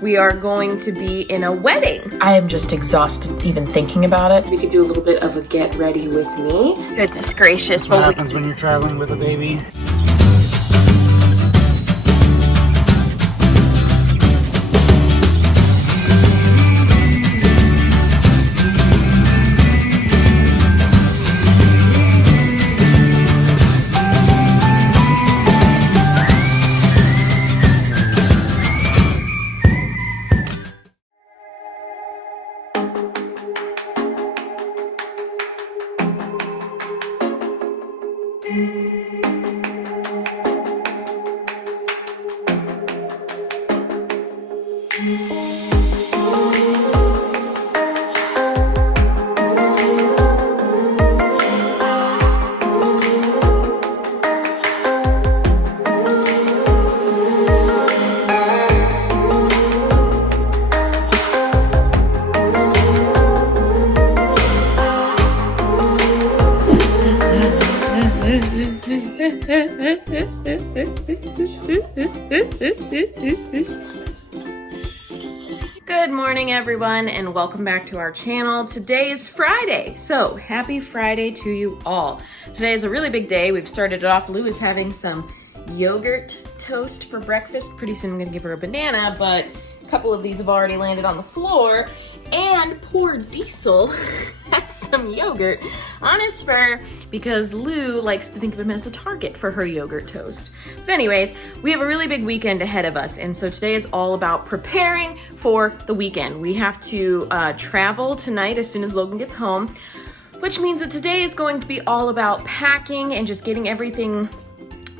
We are going to be in a wedding. I am just exhausted even thinking about it. We could do a little bit of a get ready with me. Goodness gracious. What happens when you're traveling with a baby? Good morning, everyone, and welcome back to our channel. Today is Friday, so happy Friday to you all. Today is a really big day. We've started it off. Lou is having some yogurt toast for breakfast. Pretty soon I'm gonna give her a banana, but a couple of these have already landed on the floor. And poor Diesel has some yogurt on his fur because Lou likes to think of him as a target for her yogurt toast. But anyways, we have a really big weekend ahead of us, and so today is all about preparing for the weekend. We have to travel tonight as soon as Logan gets home, which means that today is going to be all about packing and just getting everything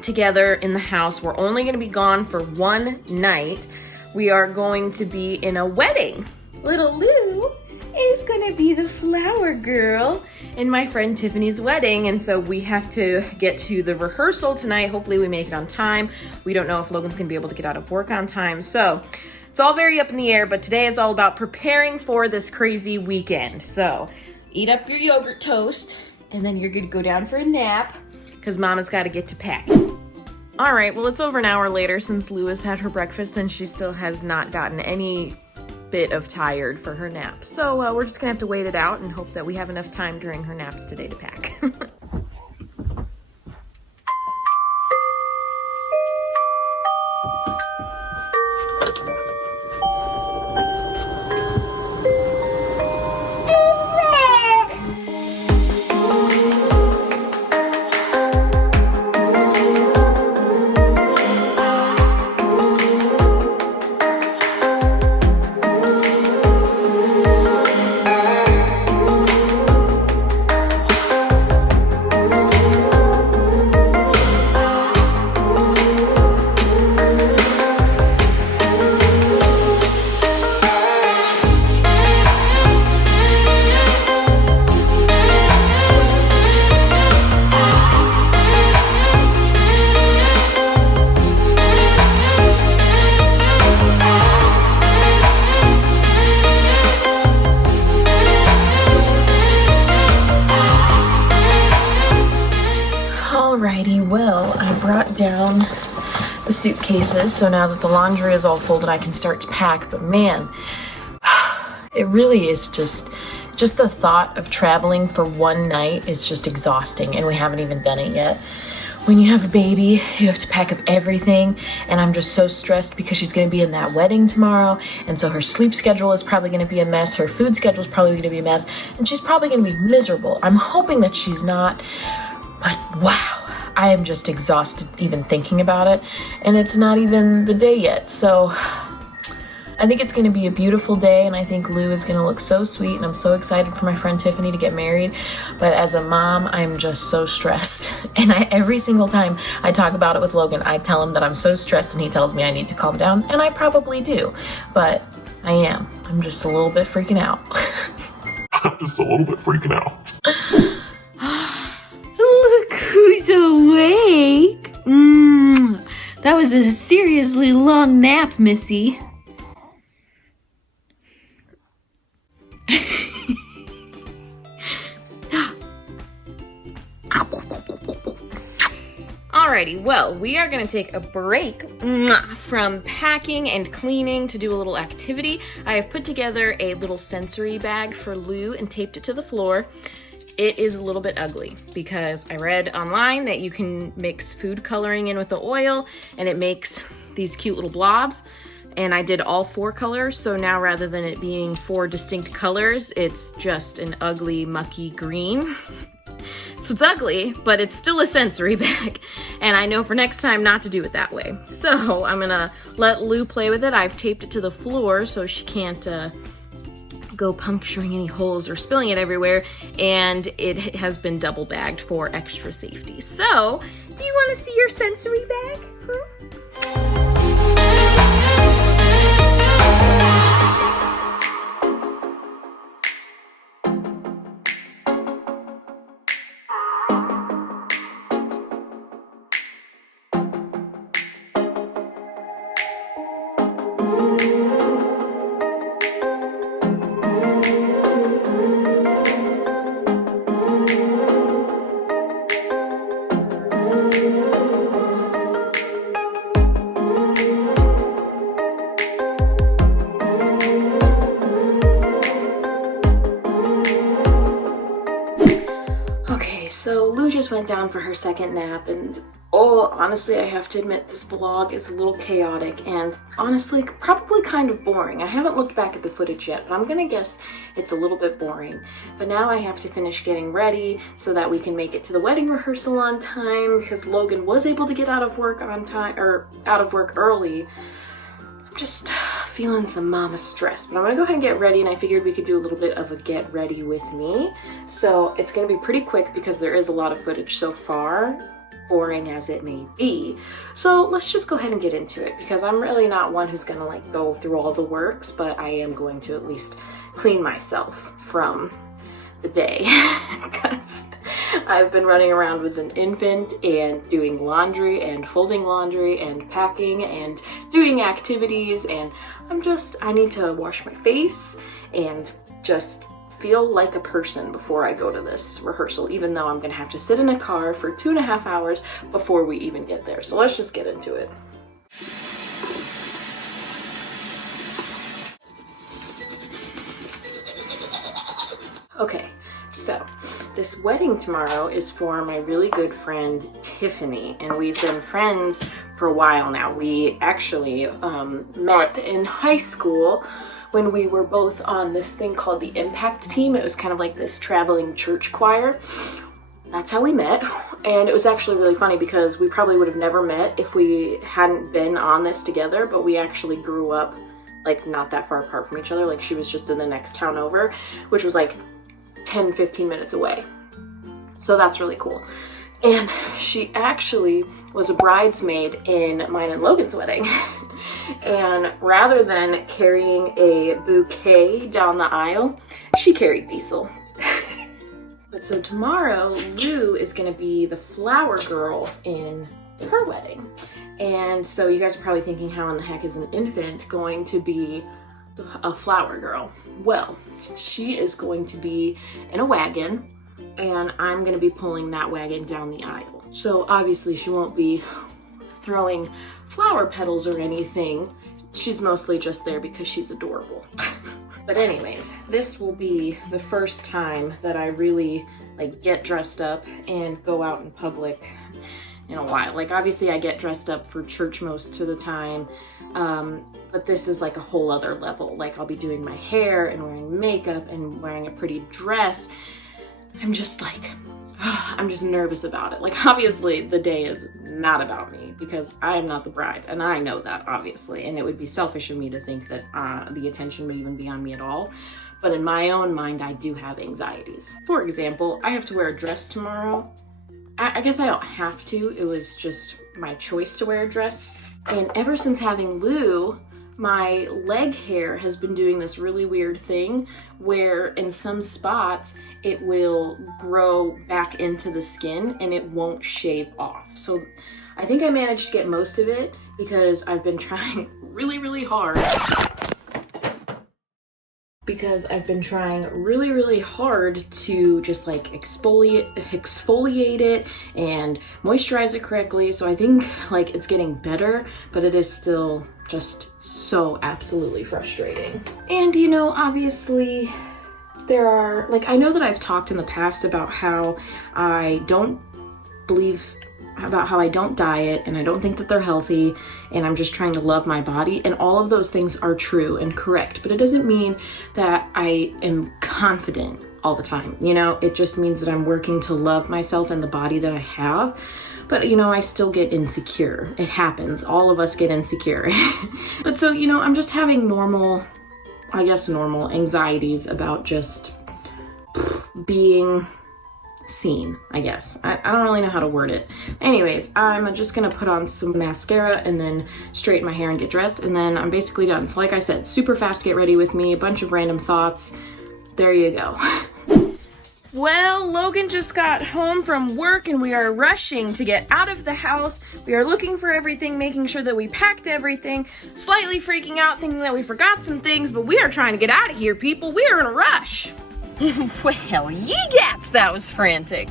together in the house. We're only gonna be gone for one night. We are going to be in a wedding. Little Lou is gonna be the flower girl in my friend Tiffany's wedding, and so we have to get to the rehearsal tonight. Hopefully we make it on time. We don't know if Logan's gonna be able to get out of work on time, so it's all very up in the air, but today is all about preparing for this crazy weekend. So eat up your yogurt toast, and then you're gonna go down for a nap, because Mama's gotta get to packing. All right, well, it's over an hour later since Lou has had her breakfast, and she still has not gotten any bit of tired for her nap. So we're just gonna have to wait it out and hope that we have enough time during her naps today to pack. Alrighty, well, I brought down the suitcases, so now that the laundry is all folded, I can start to pack. But man, it really is just the thought of traveling for one night is just exhausting, and we haven't even done it yet. When you have a baby, you have to pack up everything, and I'm just so stressed because she's gonna be in that wedding tomorrow, and so her sleep schedule is probably gonna be a mess, her food schedule is probably gonna be a mess, and she's probably gonna be miserable. I'm hoping that she's not, but wow. I am just exhausted even thinking about it, and it's not even the day yet, so I think it's going to be a beautiful day, and I think Lou is going to look so sweet, and I'm so excited for my friend Tiffany to get married. But as a mom, I'm just so stressed, and every single time I talk about it with Logan, I tell him that I'm so stressed, and he tells me I need to calm down, and I probably do, but I am. I'm just a little bit freaking out. I'm just a little bit freaking out. Look who's awake. That was a seriously long nap, Missy. Alrighty, well, we are gonna take a break from packing and cleaning to do a little activity. I have put together a little sensory bag for Lou and taped it to the floor. It is a little bit ugly because I read online that you can mix food coloring in with the oil and it makes these cute little blobs. And I did all 4 colors, so now rather than it being 4 distinct colors, it's just an ugly, mucky green. So it's ugly, but it's still a sensory bag. And I know for next time not to do it that way. So I'm gonna let Lou play with it. I've taped it to the floor so she can't go puncturing any holes or spilling it everywhere. And it has been double bagged for extra safety. So, do you wanna see your sensory bag? So Lou just went down for her second nap, and honestly, I have to admit this vlog is a little chaotic and honestly probably kind of boring. I haven't looked back at the footage yet, but I'm gonna guess it's a little bit boring. But now I have to finish getting ready so that we can make it to the wedding rehearsal on time, because Logan was able to get out of work on time, or out of work early. I'm just feeling some mama stress, but I'm gonna go ahead and get ready, and I figured we could do a little bit of a get ready with me. So it's gonna be pretty quick because there is a lot of footage so far, boring as it may be. So let's just go ahead and get into it, because I'm really not one who's gonna like go through all the works, but I am going to at least clean myself from the day because I've been running around with an infant and doing laundry and folding laundry and packing and doing activities, and I need to wash my face and just feel like a person before I go to this rehearsal, even though I'm gonna have to sit in a car for 2.5 hours before we even get there. So let's just get into it. Okay, so this wedding tomorrow is for my really good friend Tiffany, and we've been friends for a while now. We actually met in high school when we were both on this thing called the Impact Team. It was kind of like this traveling church choir. That's how we met, and it was actually really funny because we probably would have never met if we hadn't been on this together, but we actually grew up like not that far apart from each other. Like she was just in the next town over, which was like 10-15 minutes away. So that's really cool. And she actually was a bridesmaid in mine and Logan's wedding. And rather than carrying a bouquet down the aisle, she carried Diesel. But so tomorrow, Lou is gonna be the flower girl in her wedding. And so you guys are probably thinking, how in the heck is an infant going to be a flower girl? Well, she is going to be in a wagon, and I'm gonna be pulling that wagon down the aisle. So obviously she won't be throwing flower petals or anything. She's mostly just there because she's adorable. But anyways, this will be the first time that I really like get dressed up and go out in public in a while. Like obviously I get dressed up for church most of the time, but this is like a whole other level. Like I'll be doing my hair and wearing makeup and wearing a pretty dress. I'm just like, I'm just nervous about it. Like obviously the day is not about me because I am not the bride, and I know that obviously, and it would be selfish of me to think that the attention would even be on me at all. But in my own mind, I do have anxieties. For example, I have to wear a dress tomorrow. I guess I don't have to, it was just my choice to wear a dress. And ever since having Lou, my leg hair has been doing this really weird thing where in some spots it will grow back into the skin and it won't shave off. So I think I managed to get most of it because I've been trying really, really hard because I've been trying really, really hard to just like exfoliate it and moisturize it correctly. So I think like it's getting better, but it is still just so absolutely frustrating. And you know, obviously there are, like, I know that I've talked in the past about how I don't diet and I don't think that they're healthy and I'm just trying to love my body, and all of those things are true and correct, but it doesn't mean that I am confident all the time. You know, it just means that I'm working to love myself and the body that I have. But you know, I still get insecure. It happens. All of us get insecure. But so, you know, I'm just having normal anxieties about just being seen, I guess. I don't really know how to word it. Anyways, I'm just gonna put on some mascara and then straighten my hair and get dressed, and then I'm basically done. So like I said, super fast get ready with me, a bunch of random thoughts. There you go. Well, Logan just got home from work and we are rushing to get out of the house. We are looking for everything, making sure that we packed everything, slightly freaking out, thinking that we forgot some things, but we are trying to get out of here, people. We are in a rush. Well, ye-gats, that was frantic.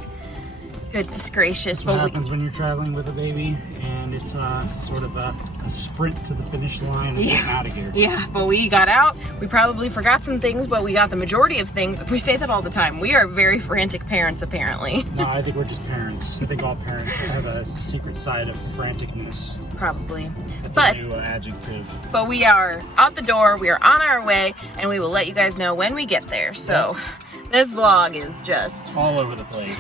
Goodness gracious. What happens when you're traveling with a baby and it's sort of a sprint to the finish line and getting out of here. Yeah, but we got out. We probably forgot some things, but we got the majority of things. We say that all the time. We are very frantic parents, apparently. No, I think we're just parents. I think all parents have a secret side of franticness. Probably. That's a new adjective. But we are out the door. We are on our way, and we will let you guys know when we get there. So this vlog is just all over the place.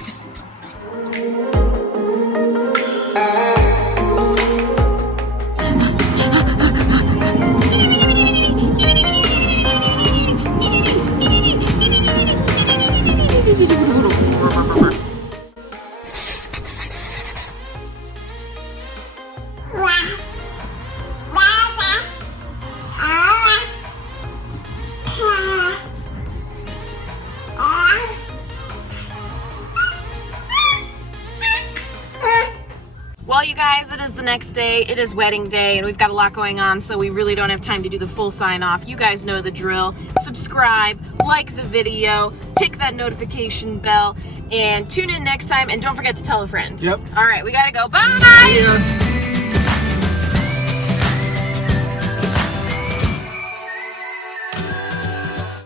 Well, you guys, it is the next day. It is wedding day, and we've got a lot going on, so we really don't have time to do the full sign off. You guys know the drill. Subscribe, like the video, tick that notification bell, and tune in next time, and don't forget to tell a friend. Yep. All right, we gotta go. Bye!